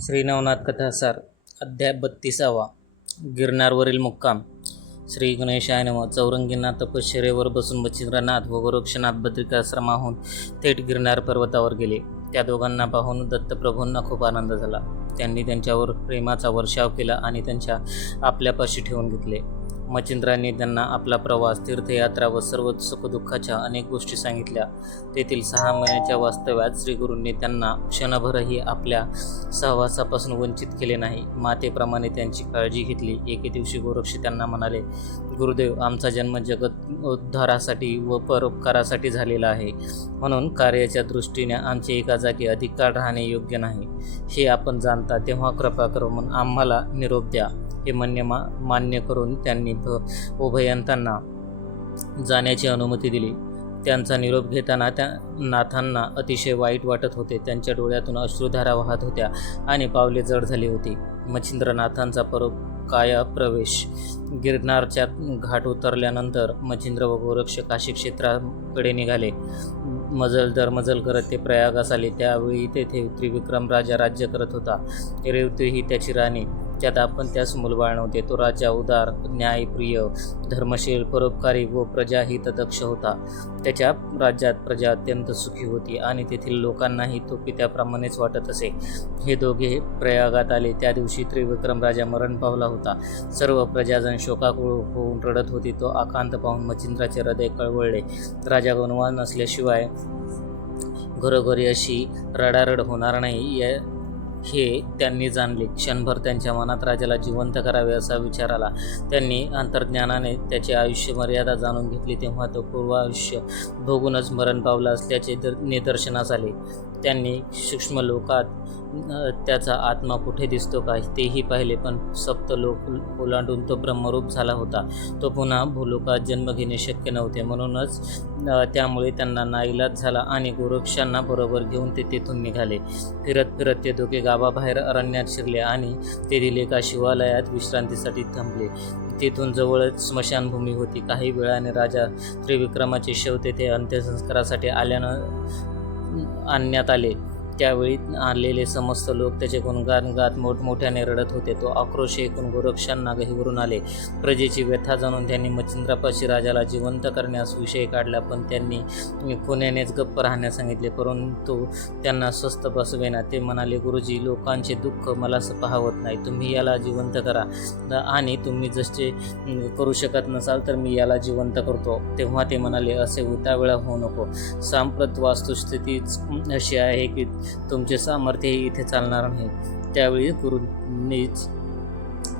श्री नवनाथ कथासार अध्याय बत्तीसावा गिरनारवरील मुक्काम. श्री गणेशाय नम. चौरंगीनाथ तपश्चरेवर बसून बचिंद्रनाथ व गोरक्षनाथ बद्रिकाश्रमाहून थेट गिरनार पर्वतावर गेले. त्या दोघांना पाहून दत्तप्रभूंना खूप आनंद झाला. त्यांनी त्यांच्यावर प्रेमाचा वर्षाव केला आणि त्यांच्या आपल्यापाशी ठेवून घेतले. मचिंद्रांनी त्यांना आपला प्रवास तीर्थयात्रा व सर्व सुखदुःखाच्या अनेक गोष्टी सांगितल्या. तेथील सहा महिन्याच्या वास्तव्यात श्रीगुरूंनी त्यांना क्षणभरही आपल्या सहवासापासून वंचित केले नाही. मातेप्रमाणे त्यांची काळजी घेतली. एके दिवशी गोरक्षी त्यांना म्हणाले गुरुदेव आमचा जन्म जगत उद्धारासाठी व परोपकारासाठी झालेला आहे. म्हणून कार्याच्या दृष्टीने आमचे एका जागी अधिक काळ राहणे योग्य नाही. हे आपण जाणता तेव्हा कृपा करून आम्हाला निरोप द्या. हे मान्य मा मान्य करून त्यांनी भ उभयंतांना जाण्याची अनुमती दिली. त्यांचा निरोप घेताना त्या नाथांना अतिशय वाईट वाटत होते. त्यांच्या डोळ्यातून अश्रुधारा वाहत होत्या आणि पावले जड झाली होती. मच्छिंद्रनाथांचा परोकाया प्रवेश? गिरनारच्या घाट उतरल्यानंतर मच्छिंद्र व गोरक्ष काशी क्षेत्राकडे निघाले. मजल दर मजल करत ते प्रयागास आले. त्यावेळी तेथे त्रिविक्रम राजा राज्य करत होता. रेवती ही त्याची राणी. त्यात आपण त्यास मुलबाळ नव्हते. तो राजा उदार न्यायप्रिय धर्मशील परोपकारी व प्रजाहित दक्ष होता. त्याच्या राज्यात प्रजा अत्यंत सुखी होती आणि तेथील लोकांनाही तो पित्याप्रमाणेच वाटत असे. हे दोघे प्रयागात आले. त्या दिवशी त्रिविक्रम राजा मरण पावला होता. सर्व प्रजाजन शोकाकुळ होऊन रडत होती. तो आकांत पाहून मच्छिंद्राचे हृदय कळवळले. राजा गुणवान असल्याशिवाय घरोघरी अशी रडारड होणार नाही. या हे त्यांनी जाणले. क्षणभर त्यांच्या मनात राजाला जिवंत करावे असा विचार आला. त्यांनी अंतर्ज्ञानाने त्याचे आयुष्य मर्यादा जाणून घेतली. तेव्हा तो पूर्व आयुष्य भोगूनच मरण पावला असल्याचे निदर्शनास आले. त्यांनी सूक्ष्म लोकात त्याचा आत्मा कुठे दिसतो का तेही पाहिले पण सप्त लोक ओलांडून तो ब्रह्मरूप झाला होता. तो पुन्हा भूलोकात जन्म घेणे शक्य नव्हते. म्हणूनच त्यामुळे त्यांना नाईलाज झाला आणि गोरक्षांना बरोबर घेऊन ते तेथून निघाले. फिरत फिरत ते दोघे गावाबाहेर अरण्यात शिरले आणि तेथील एका शिवालयात विश्रांतीसाठी थांबले. तेथून जवळच स्मशानभूमी होती. काही वेळाने राजा त्रिविक्रमाचे शव तेथे अंत्यसंस्कारासाठी आल्यानं आणण्यात आले. त्यावेळी आलेले समस्त लोक त्याचे गुणगान गात मोठमोठ्याने रडत होते. तो आक्रोश ऐकून गोरक्षांना गहिवरून आले. प्रजेची व्यथा जाणून त्यांनी मच्छिंद्रापाशी राजाला जिवंत करण्यास विषय काढला पण त्यांनी पुण्यानेच गप्प राहण्यास सांगितले. परंतु त्यांना स्वस्थ बसवेना ते म्हणाले गुरुजी लोकांचे दुःख मला पाहवत नाही. तुम्ही याला जिवंत करा. आणि तुम्ही जसे करू शकत नसाल तर मी याला जिवंत करतो. तेव्हा ते म्हणाले असे उतावेळा होऊ नको. सांप्रत वास्तुस्थितीच अशी आहे की तुमचे सामर्थ्यही इथे चालणार नाही. त्यावेळी गुरुंनीच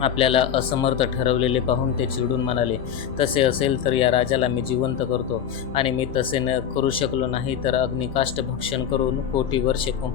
आपल्याला असमर्थ ठरवलेले पाहून ते चिडून म्हणाले तसे असेल तर या राजाला मी जिवंत करतो. आणि मी तसे न करू शकलो नाही तर अग्निकाष्ट भक्षण करून कोटी वर्षे कुं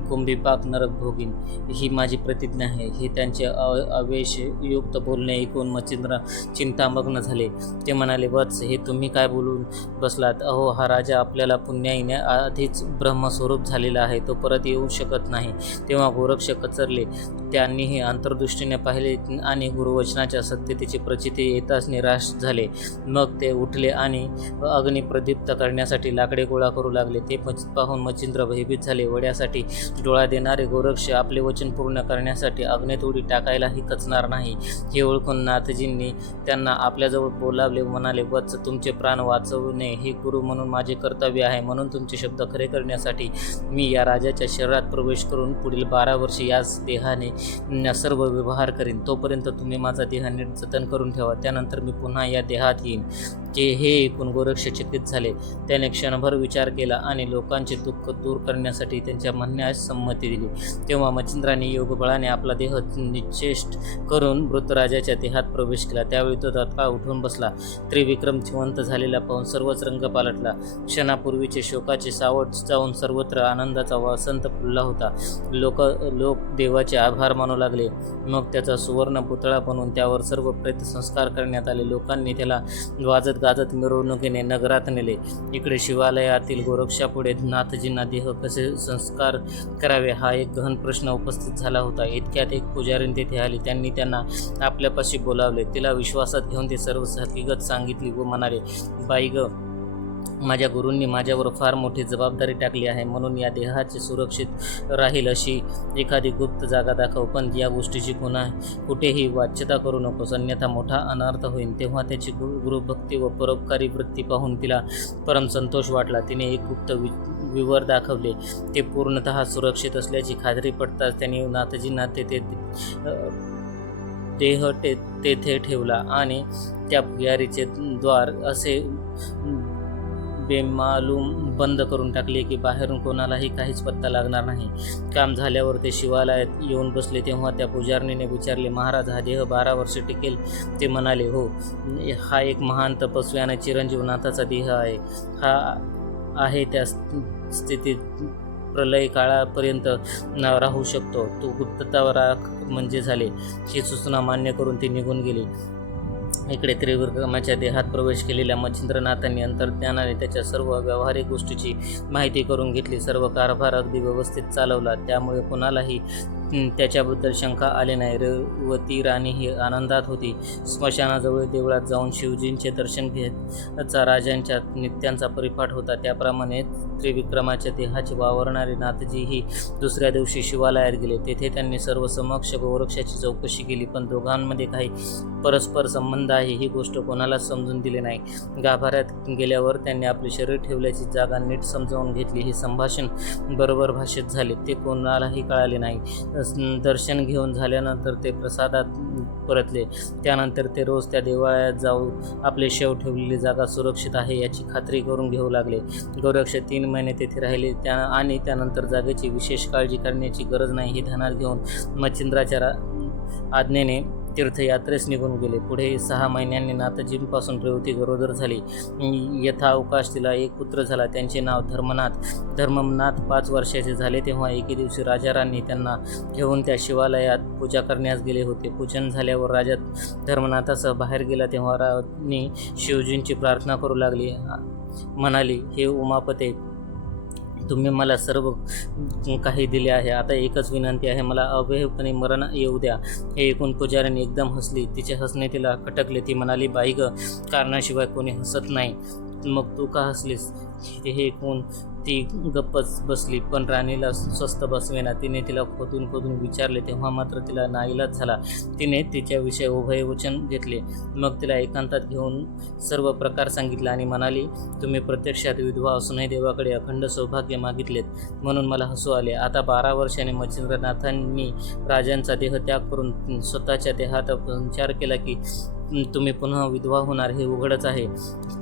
कुंभीपाक नरक भोगीन. ही माझी प्रतिज्ञा आहे. हे त्यांचे अ- अवेशयुक्त बोलणे ऐकून मच्छिंद्र चिंतामग्न झाले. ते म्हणाले वत्स हे तुम्ही काय बोलून बसलात? अहो हा राजा आपल्याला पुण्याईने आधीच ब्रह्मस्वरूप झालेला आहे. तो परत येऊ शकत नाही. तेव्हा गोरक्ष कचरले. त्यांनीही अंतर्दृष्टीने पाहिले आणि गुरुवचनाच्या सत्यतेची प्रचिती येताच निराश झाले. मग ते उठले आणि अग्नी प्रदीप्त करण्यासाठी लाकडे गोळा करू लागले. ते पाहून मच्छिंद्र भयभीत झाले. वड्यासाठी डोळा देणारे गोरक्ष आपले वचन पूर्ण करण्यासाठी अग्नीत उडी टाकायलाही कचणार नाही. हे ओळखून नाथजींनी त्यांना आपल्याजवळ बोलावले. म्हणाले वत्स तुमचे प्राण वाचवणे हे गुरु म्हणून माझे कर्तव्य आहे. म्हणून तुमचे शब्द खरे करण्यासाठी मी या राजाच्या शरीरात प्रवेश करून पुढील बारा वर्षे याच देहाने सर्व व्यवहार करीन. तोपर्यंत तुम्ही माझा देह नीट जतन करून ठेवा. त्यानंतर मी पुन्हा या देहात येईन. जे हे ऐकून गोरक्ष चकित झाले त्याने क्षणभर विचार केला आणि लोकांचे दुःख दूर करण्यासाठी त्यांच्या म्हणण्यास संमती दिली. तेव्हा मच्छिंद्राने योगबळाने आपला देह निश्चेष्ट करून मृतराजाच्या देहात प्रवेश केला. त्यावेळी तो तत्काळ उठून बसला. त्रिविक्रम जिवंत झालेला पाहून सर्वच रंग पालटला. क्षणापूर्वीचे शोकाचे सावट जाऊन सर्वत्र आनंदाचा वसंत फुलला होता. लोक लोक देवाचे आभार मानू लागले. मग त्याचा सुवर्ण पुतळा बनवून त्यावर सर्व प्रेत संस्कार करण्यात आले. लोकांनी त्याला वाजत गाजत मिरवणुकीने नगरात नेले इकडे शिवालयातील गोरक्षापुढे नाथजींना देह कसे संस्कार करावे हा एक गहन प्रश्न उपस्थित झाला होता. इतक्यात एक पुजारीन तेथे आली. त्यांनी त्यांना आपल्यापाशी बोलावले. तिला विश्वासात घेऊन ते सर्व हकीकत सांगितली व म्हणाले बाई ग माझ्या गुरूंनी माझ्यावर फार मोठी जबाबदारी टाकली आहे. म्हणून या देहाचे सुरक्षित राहील अशी एखादी गुप्त जागा दाखव. पण या गोष्टीची पुन्हा कुठेही वाच्यता करू नकोस अन्यथा मोठा अनर्थ होईल तेव्हा त्याची गुरु गुरुभक्ती व परोपकारी वृत्ती पाहून तिला परम संतोष वाटला. तिने एक गुप्त वि विवर दाखवले. ते पूर्णतः सुरक्षित असल्याची खात्री पडताच त्यांनी नाथजींना तेथे देह ते तेथे ठेवला आणि त्या भुयारीचे द्वार असे बेमालूम बंद करून टाकले की बाहेरून कोणालाही काहीच पत्ता लागणार नाही. काम झाल्यावर ते शिवालयात येऊन बसले तेव्हा त्या पुजारणीने विचारले महाराज हा देह बारा वर्ष टिकेल? ते म्हणाले हो हा एक महान तपस्वी आणि चिरंजीवनाथाचा देह आहे. हा आहे त्या स्थितीत प्रलय काळापर्यंत राहू शकतो. तो गुप्तता राख म्हणजे झाले. ही सूचना मान्य करून ती निघून गेली. इकडे त्रिविक्रमाच्या देहात प्रवेश केलेल्या मच्छिंद्रनाथांनी अंतर्ज्ञानाने त्याच्या सर्व व्यावहारिक गोष्टीची माहिती करून घेतली. सर्व कारभार अगदी व्यवस्थित चालवला. त्यामुळे कोणालाही त्याच्याबद्दल शंका आली नाही. रेवती राणी ही आनंदात होती. स्मशानाजवळ देवळात जाऊन शिवजींचे दर्शन घेत राजांच्या नित्यांचा परिपाठ होता. त्याप्रमाणे त्रिविक्रमाच्या देहाची वावरणारे नाथजी ही दुसऱ्या दिवशी शिवालयात गेले. तेथे त्यांनी सर्व समक्ष गोरक्षाची चौकशी केली पण दोघांमध्ये काही परस्पर संबंध आहे ही गोष्ट कोणालाच समजून दिली नाही. गाभाऱ्यात गेल्यावर त्यांनी आपले शरीर ठेवल्याची जागा नीट समजावून घेतली. हे संभाषण बरोबर भाषेत झाले ते कोणालाही कळाले नाही. दर्शन घेऊन झाल्यानंतर ते प्रसादात परतले. त्यानंतर ते रोज त्या देवाळ्यात जाऊ आपले शेव ठेवलेली जागा सुरक्षित आहे याची खात्री करून घेऊ लागले. गोरक्ष तीन महिने तेथे राहिले. त्या आणि त्यानंतर जागेची विशेष काळजी करण्याची गरज नाही ही ध्यानात घेऊन मच्छिंद्राच्या रा आज्ञेने तीर्थयात्रेस निघून गेले. पुढे सहा महिन्यांनी नाथजींपासून रेवती गरोदर झाली. यथावकाश तिला एक पुत्र झाला. त्यांचे नाव धर्मनाथ. धर्मनाथ पाच वर्षाचे झाले तेव्हा एके दिवशी राजारांनी त्यांना घेऊन त्या शिवालयात पूजा करण्यास गेले होते. पूजन झाल्यावर राजा धर्मनाथासह बाहेर गेला. तेव्हा राणी शिवजींची प्रार्थना करू लागली. म्हणाली हे उमापते तुम्ही मला सर्व काही दिले आहे. आता एकच विनंती आहे मला अवयवपणे मरण येऊ द्या. हे ऐकून पुजाऱ्याने एकदम हसली. तिचे हसणे तिला खटकले. ती म्हणाली बाई ग कारणाशिवाय कोणी हसत नाही. मग तू का हसलीस? हे ऐकून ती गप्पच बसली. पण राणीला स्वस्त बसवेना. तिने तिला खोदून खोदून विचारले तेव्हा मात्र तिला नाईलाज झाला. तिने तिच्याविषयी उभयवचन घेतले. मग तिला एकांतात घेऊन सर्व प्रकार सांगितला आणि म्हणाली तुम्ही प्रत्यक्षात विधवा असूनही देवाकडे अखंड सौभाग्य मागितलेत. म्हणून मला हसू आले. आता बारा वर्षाने मच्छिंद्रनाथांनी राजांचा देह त्याग करून स्वतःच्या देहात विचार केला की तुम्ही पुन्हा विधवा होणार हे उघडच आहे.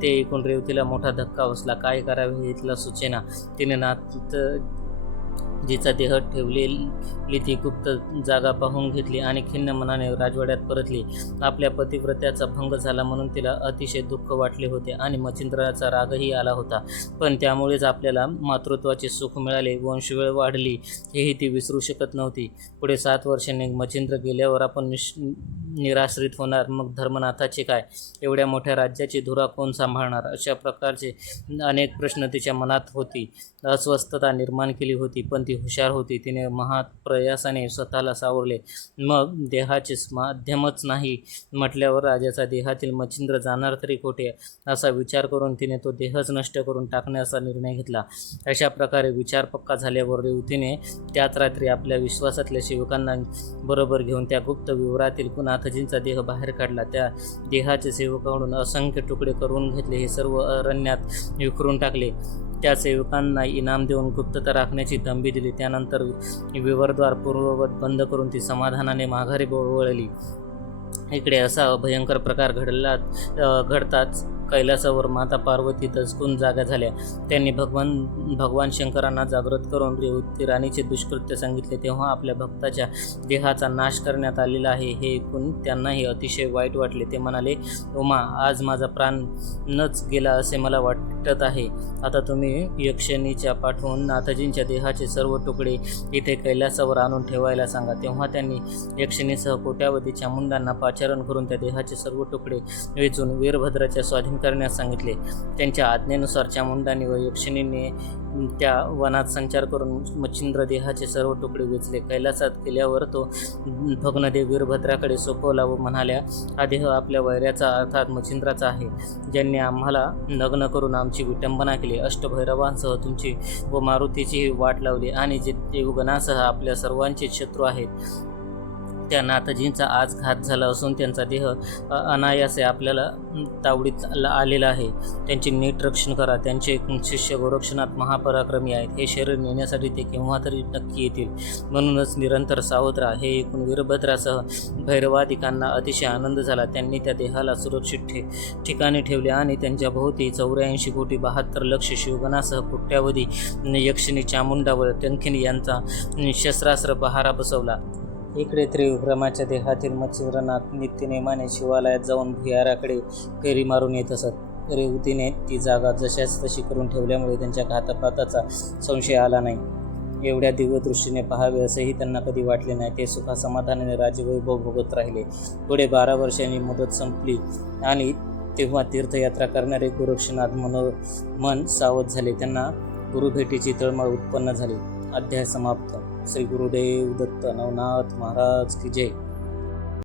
ते ऐकून रेवतीला मोठा धक्का बसला. काय करावे हे तिला सुचेना. तिने नाथ जिचा देह ठेवलेली ती गुप्त जागा पाहून घेतली आणि खिन्न मनाने राजवाड्यात परतली. आपल्या पतिव्रत्याचा भंग झाला म्हणून तिला अतिशय दुःख वाटले होते आणि मच्छिंद्राचा रागही आला होता. पण त्यामुळेच आपल्याला मातृत्वाचे सुख मिळाले. वंशवेळ वाढली. हेही ती विसरू शकत नव्हती. पुढे सात वर्षांनी मच्छिंद्र गेल्यावर आपण निश निराश्रित होणार. मग धर्मनाथाचे काय? एवढ्या मोठ्या राज्याची धुरा कोण सांभाळणार? अशा प्रकारचे अनेक प्रश्न तिच्या मनात होती. अस्वस्थता निर्माण केली होती पण ती हुशार होती. तिने महाप्रयासाने स्वतःला सावरले. मग देहाचे माध्यमच नाही म्हटल्यावर राजाचा देहातील मच्छिंद्र जाणार तरी कोठे असा विचार करून तिने तो देहच नष्ट करून टाकण्याचा निर्णय घेतला. अशा प्रकारे विचार पक्का झाल्यावर रेवतीने त्याच रात्री आपल्या विश्वासातल्या सेवकांना बरोबर घेऊन त्या गुप्त विवरातील खजिनचा देह बाहेर काढला. त्या देहाचे सेवकाकडून असंख्य तुकडे करून घेतले. हे सर्व अरण्यात विखरून टाकले. त्या सेवकांना इनाम देऊन गुप्तता राखण्याची दंबी दिली. त्यानंतर विवरद्वार पूर्ववत बंद करून ती समाधानाने माघारी वळली इकडे असा भयंकर प्रकार घडला घडताच कैलासावर माता पार्वती दचकून जागा झाल्या. त्यांनी भगवान भगवान शंकरांना जागृत करून रेवती राणीचे दुष्कृत्य सांगितले. तेव्हा आपल्या भक्ताच्या देहाचा नाश करण्यात आलेला आहे हे ऐकून त्यांनाही अतिशय वाईट वाटले. ते म्हणाले उमा आज माझा प्राण नच गेला असे मला वाटत आहे. आता तुम्ही यक्षणीच्या पाठवून नाथजींच्या देहाचे सर्व तुकडे इथे कैलासावर आणून ठेवायला सांगा. तेव्हा त्यांनी यक्षणीसह कोट्यावधी चामुंडांना पाचारण करून त्या देहाचे सर्व तुकडे वेचून वीरभद्राच्या स्वाधीन करण्यास सांगितले. त्यांच्या आज्ञेनुसार चामुंडाने व यक्षिणीने त्या वनात संचार करून मच्छिंद्र देहाचे सर्व तुकडे वेचले कैलासात केल्यावर तो भग्नदेव वीरभद्राकडे सोपवला व म्हणाल्या हा देह आपल्या वैऱ्याचा अर्थात मच्छिंद्राचा आहे. ज्यांनी आम्हाला नग्न करून आमची विटंबना केली अष्टभैरवांसह तुमची व मारुतीचीही वाट लावली आणि जे देवगणासह आपल्या सर्वांचे शत्रू आहेत त्या नाथजींचा आज घात झाला असून त्यांचा देह अनायासे आपल्याला तावडीत आलेला आहे. त्यांचे नीट रक्षण करा. त्यांचे शिष्य गोरक्षणात महापराक्रमी आहेत. हे शरीर नेण्यासाठी ते केव्हा तरी नक्की येतील. म्हणूनच निरंतर सावध राहा. हे एकूण वीरभद्रासह भैरवादिकांना अतिशय आनंद झाला. त्यांनी त्या देहाला सुरक्षित ठे ठिकाणी ठेवले आणि त्यांच्या भोवती चौऱ्याऐंशी कोटी बहात्तर लक्ष शिवगणासह कोट्यावधी यक्षिणी चामुंडावर टंखिनी यांचा शस्त्रास्त्र पहारा बसवला. इकडे त्रिविक्रमाच्या देहातील मच्छिंद्रनाथ नित्यनेमाने शिवालयात जाऊन भुयाराकडे फेरी मारून येत असत. रेवतीने ती जागा जशाच तशी करून ठेवल्यामुळे त्यांच्या घातपाताचा संशय आला नाही. एवढ्या दिव्य दृष्टीने पाहावे असंही त्यांना कधी वाटले नाही. ते सुखासमाधानाने राजवैभव भोगत राहिले. पुढे बारा वर्षांनी मुदत संपली आणि तेव्हा तीर्थयात्रा करणारे गोरक्षनाथ मनो मन सावध झाले. त्यांना गुरुभेटीची तळमळ उत्पन्न झाली. अध्याय समाप्त. श्री गुरुदेव दत्त नवनाथ महाराज की जय.